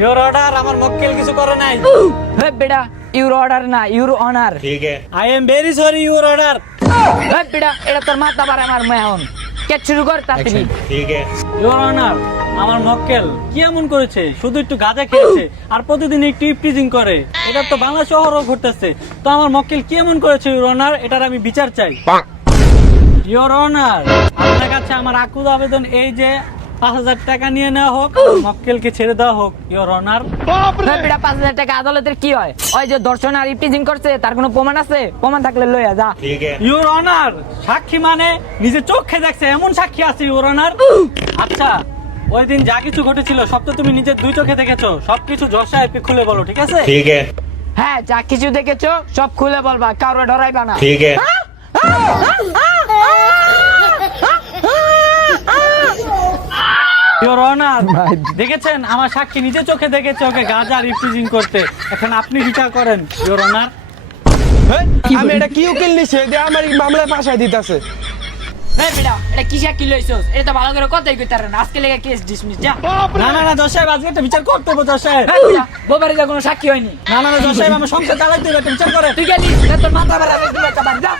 Your order, আমার মক্কেল কিছু করে নাই। হে বেটা, ইউর অর্ডার না, ইউর অনার। ठीक है। I am very sorry your order. Hey বেটা, এটা তোর মাথা পারে আমার মেহন। কে শুরু কর তাড়াতাড়ি। ठीक है। ইওর অনার, আমার মক্কেল কি এমন করেছে? শুধু একটু গাঁজা খেয়েছে আর প্রতিদিন একটু ইফটিজিং করে। এটা তো বাংলা শহরও ঘটতেছে। তো আমার মক্কেল কি এমন করেছে ইওর অনার? এটার আমি বিচার চাই। ইওর অনার, আপনার কাছে আমার আকুল আবেদন এই যে 5,000 টাকা নিয়ে নেওয়া হোক, আমার মক্কেলকে ছেড়ে দেওয়া হোক ইওর অনার। হে বেটা, 5,000 টাকা আদালতের কি হয়? ওই যে দর্শন আর ইফটিজিং করছে, তার কোনো প্রমাণ আছে? প্রমাণ থাকলে লইয়া যা। ठीक है। ইওর অনার, সাক্ষী মানে নিজে চোখে দেখছে এমন সাক্ষী আছে ইওর অনার? আচ্ছা, ওই দিন যা কিছু ঘটেছিল সব তো তুমি নিজের দুই চোখে দেখেছো। সবকিছু জজ সাহেবকে খুলে বলো, ঠিক আছে? ठीक है। হ্যাঁ, যা কিছু দেখেছো সব খুলে বলবা, কারো ডরাইবা না। ठीक है। ইওর অনার, দেখেছেন আমার সাক্ষী নিজে চোখে দেখেছে ওকে গাঁজা আর ইফটিজিং করতে। এখন আপনি বিচার করেন ইওর অনার। আমি এটা কি উকিল নিছে যে আমার এই মামলায় ফাঁসাই দিতেছে? হে বেটা, এটা কি সাক্ষী লইছস? এটা তো ভালো করে কথাই কইতার না। আজকে লেগে কেস ডিসমিস যা। না না না জজ সাহেব, আজকে একটা বিচার করতে হবে জজ সাহেব। হে বেটা, বোবারে যা কোনো সাক্ষী হয়নি। না না না জজ সাহেব, আমার সংসার চালাইতে হবে, একটা বিচার করেন। তুই গেলি, তোর মাথা বাড়া বেশ দিবা, যা।